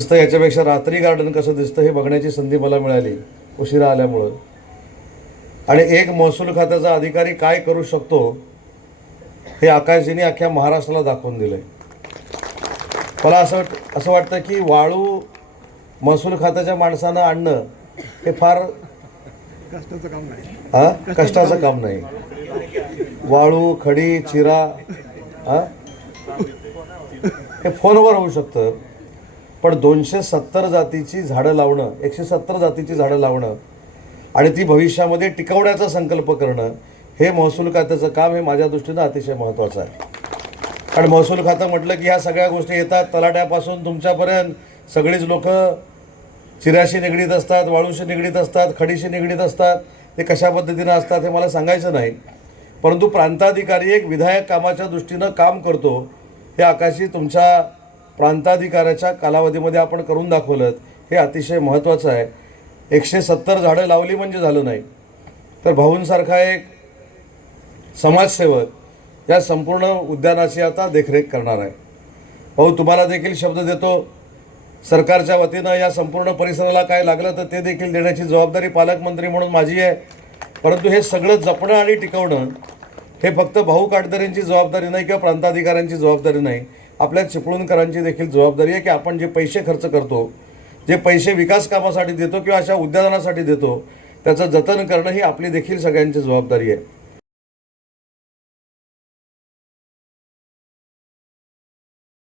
दिसतं याच्यापेक्षा रात्री गार्डन कसं दिसतं हे बघण्याची संधी मला मिळाली उशिरा आल्यामुळं. आणि एक महसूल खात्याचा अधिकारी काय करू शकतो हे आकाशजींनी अख्ख्या महाराष्ट्राला दाखवून दिलंय. मला असं वाटतं की वाळू महसूल खात्याच्या माणसानं आणणं हे फार कष्टाचं काम नाही. कष्टाचं काम नाही. वाळू, खडी, चिरा हे फोनवर होऊ शकतं, पण 270 जातीची झाडं लावणं, 170 जातीची झाडं लावणं आणि ती भविष्यामध्ये टिकवण्याचा संकल्प करणं हे महसूल खात्याचं काम हे माझ्या दृष्टीनं अतिशय महत्त्वाचं आहे. कारण महसूल खातं म्हटलं की ह्या सगळ्या गोष्टी येतात. तलाट्यापासून तुमच्यापर्यंत सगळीच लोक चिऱ्याशी निगडीत असतात, वाळूशी निगडीत असतात, खडीशी निगडीत असतात. ते कशा पद्धतीनं असतात हे मला सांगायचं नाही, परंतु प्रांताधिकारी एक विधायक कामाच्या दृष्टीनं काम करतो हे आकाशी तुमच्या प्रांताधिकाऱ्याच्या कालावधीमध्ये आपण करून दाखवलं. हे अतिशय महत्त्वाचं आहे. 170 झाडं लावली म्हणजे झालं नाही, तर भाऊंसारखा एक समाजसेवक या संपूर्ण उद्यानाची आता देखरेख करणार आहे. भाऊ, तुम्हाला देखील शब्द देतो, सरकारच्या वतीनं या संपूर्ण परिसराला काय लागलं तर ते देखील देण्याची जबाबदारी पालकमंत्री म्हणून माझी आहे. परंतु हे सगळं जपणं आणि टिकवणं हे फक्त भाऊ काटदरेंची जबाबदारी नाही किंवा प्रांताधिकाऱ्यांची जबाबदारी नाही, आपल्या चिपळूणकरांची देखील जबाबदारी आहे की आपण जे पैसे खर्च करतो, जे पैसे विकास कामासाठी देतो किंवा अशा उद्यानासाठी देतो, त्याचं जतन करणं ही आपली देखील सगळ्यांची जबाबदारी आहे.